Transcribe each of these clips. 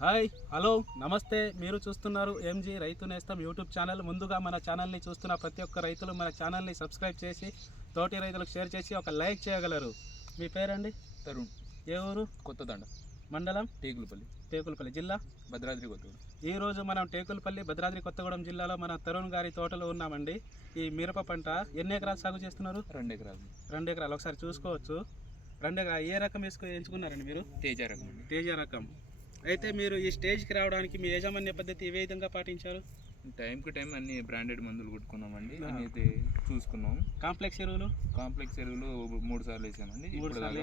Hi hello నమస్తే. మీరు చూస్తున్నారు ఎంజీ రైతు నేస్తం యూట్యూబ్ ఛానల్. ముందుగా మన ఛానల్ని చూస్తున్న ప్రతి ఒక్క రైతులు మన ఛానల్ని సబ్స్క్రైబ్ చేసి తోటి రైతులకు షేర్ చేసి ఒక లైక్ చేయగలరు. మీ పేరండి? తరుణ్. ఏ ఊరు? కొత్తదండ. మండలం? టేకులపల్లి. టేకులపల్లి జిల్లా? భద్రాద్రి కొత్తగూడెం. ఈ రోజు మనం టేకులపల్లి భద్రాద్రి కొత్తగూడెం జిల్లాలో మన తరుణ్ గారి తోటలో ఉన్నామండి. ఈ మిరప పంట ఎన్ని ఎకరాలు సాగు చేస్తున్నారు? రెండు ఎకరాలు. రెండు ఎకరాలు. ఒకసారి చూసుకోవచ్చు. రెండు ఎకరాలు ఏ రకం వేసుకు ఎంచుకున్నారండి మీరు? తేజ రకం తేజ రకం. అయితే మీరు ఈ స్టేజ్కి రావడానికి మీ యాజమాన్య పద్ధతి ఏ విధంగా పాటించారు? టైం టు టైం అన్ని బ్రాండెడ్ మందులు కొట్టుకున్నామండి. అయితే చూసుకున్నాం. కాంప్లెక్స్ ఎరువులు? కాంప్లెక్స్ ఎరువులు మూడు సార్లు వేసామండి. మూడు సార్లు.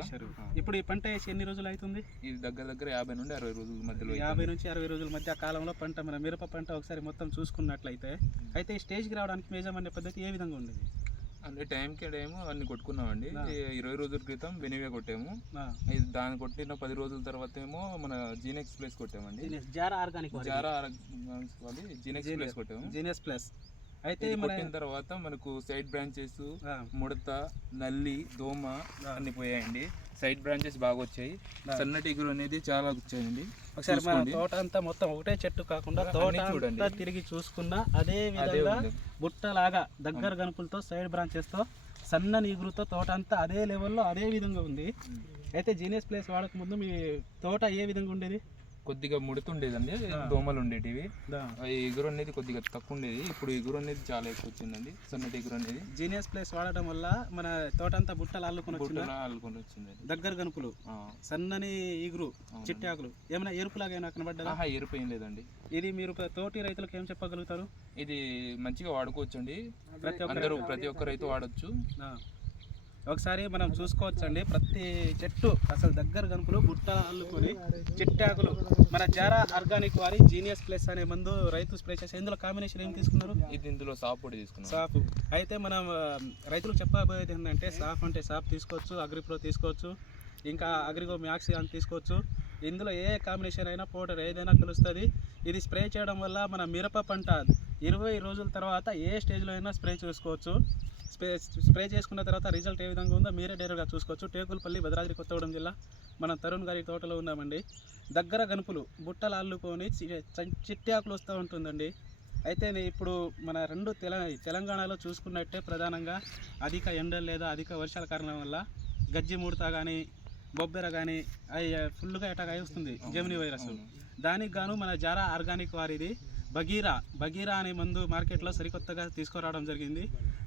ఇప్పుడు ఈ పంట వేసి ఎన్ని రోజులు అవుతుంది? ఇది దగ్గర దగ్గర యాభై నుండి అరవై రోజుల మధ్యలో యాభై నుంచి అరవై రోజుల మధ్య కాలంలో పంట మన మిరప పంట ఒకసారి మొత్తం చూసుకున్నట్లయితే అయితే ఈ స్టేజ్కి రావడానికి యాజమాన్య పద్ధతి ఏ విధంగా ఉండేది? అంటే టైంకి టైం అన్ని కొట్టుకున్నామండి. ఇరవై రోజుల క్రితం వెనివే కొట్టాము. దాన్ని కొట్టిన పది రోజుల తర్వాత ఏమో మన Genex plus కొట్టామండి. Zara organic Zara organics Genex plus కొట్టాము. Genius plus అయితే కొట్టిన తర్వాత మనకు సైడ్ బ్రాంచెస్ ముడత నల్లి దోమ. అన్ని పోయాయండి సైడ్ బ్రాంచెస్ బాగా వచ్చాయి. సన్నటి ఇగురు అనేది చాలా వచ్చాయండి ఒకసారి మన. తోట అంతా మొత్తం ఒకటే చెట్టు కాకుండా తోట చూడండి. తిరిగి చూసుకున్నా అదే విధంగా. బుట్టలాగా దగ్గర గనుపులతో సైడ్ బ్రాంచెస్తో సన్న నీగురుతో తోట అంతా అదే లెవెల్లో అదే విధంగా ఉంది అయితే జీనియస్ ప్లేస్ వాడక ముందు మీ తోట ఏ విధంగా ఉండేది కొద్దిగా ముడుతుండేదండి. దోమలు ఉండేటివి ఇగురు అనేది కొద్దిగా తక్కువ ఉండేది ఇప్పుడు ఇగురు అనేది చాలా ఎక్కువ వచ్చిందండి సన్నటి ఇగురు అనేది జీనియస్ ప్లేస్ వాడడం వల్ల మన తోట అంతా బుట్టలు అల్లుకొని అల్లుకొని వచ్చింది దగ్గర గనుపులు. ఆ. సన్నని అవునండి. చిట్టి ఆకులు. ఏమైనా ఎరుపులాగా ఏమైనా కనబడ్డా ఆహా ఎరుపు ఏం లేదండి. ఇది మీరు తోటి రైతులకు ఏం చెప్పగలుగుతారు? ఇది మంచిగా ప్రతి ఒక్క అందరూ ప్రతి ఒక్క రైతు వాడచ్చు. ఒకసారి మనం చూసుకోవచ్చండి. ప్రతి చెట్టు అసలు దగ్గర గనుపులు బుట్ట అల్లుకొని చిట్టాకులు. మన జారా ఆర్గానిక్ వారి జీనియస్ ప్లస్ అనే మందు రైతు స్ప్రే చేసి ఇందులో కాంబినేషన్ ఏం తీసుకున్నారు? ఇది ఇందులో సాప్ పొడి తీసుకున్నాం. సాఫ్ అయితే మనం ఆ, రైతులకు చెప్పబోయేది ఏంటంటే సాఫ్ అంటే సాఫ్ తీసుకోవచ్చు అగ్రిప్రో తీసుకోవచ్చు ఇంకా అగ్రిగో మ్యాక్స్ అని తీసుకోవచ్చు. ఇందులో ఏ కాంబినేషన్ అయినా పౌడర్ ఏదైనా కలుస్తుంది. ఇది స్ప్రే చేయడం వల్ల మన మిరప పంట ఇరవై రోజుల తర్వాత ఏ స్టేజ్లో అయినా స్ప్రే చేసుకోవచ్చు. స్ప్రే స్ప్రే చేసుకున్న తర్వాత రిజల్ట్ ఏ విధంగా ఉందో మీరే డైరెక్ట్గా చూసుకోవచ్చు. టేకులపల్లి భద్రాద్రి కొత్తగూడెం జిల్లా మనం తరుణ్ గారి తోటలో ఉన్నామండి. దగ్గర గనుపులు బుట్టలు అల్లుకొని చిట్టి ఆకులు వస్తూ ఉంటుందండి. అయితే ఇప్పుడు మన రెండు తెల తెలంగాణలో చూసుకున్నట్టే ప్రధానంగా అధిక ఎండలు లేదా అధిక వర్షాల కారణం వల్ల గజ్జి ముడత కానీ బొబ్బెర కానీ అవి ఫుల్గా అటాక్ అయి వస్తుంది జెమిని వైరస్. దానికి గాను మన జారా ఆర్గానిక్ వారిది బగీరా బగీరా అనే మందు మార్కెట్లో సరికొత్తగా తీసుకురావడం జరిగింది.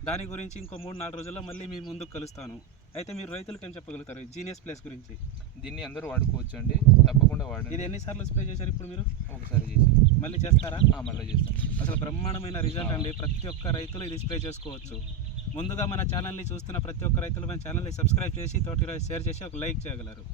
దాని గురించి ఇంకో మూడు నాలుగు రోజుల్లో మళ్ళీ మీ ముందుకు కలుస్తాను. అయితే మీరు రైతులకు ఏం చెప్పగలుగుతారు? జీనియస్ ప్లేస్ గురించి. దీన్ని అందరూ వాడుకోవచ్చు అండి తప్పకుండా వాడండి. ఇది ఎన్నిసార్లు స్ప్రే చేశారు ఇప్పుడు మీరు? ఒకసారి చేసి. మళ్ళీ చేస్తారా? మళ్ళీ చేస్తాను. అసలు బ్రహ్మాండమైన రిజల్ట్ అండి. ప్రతి ఒక్క రైతులు ఇది స్ప్రే చేసుకోవచ్చు. ముందుగా మన ఛానల్ని చూస్తున్న ప్రతి ఒక్క రైతులు మన ఛానల్ని సబ్స్క్రైబ్ చేసి తోటి షేర్ చేసి ఒక లైక్ చేయగలరు.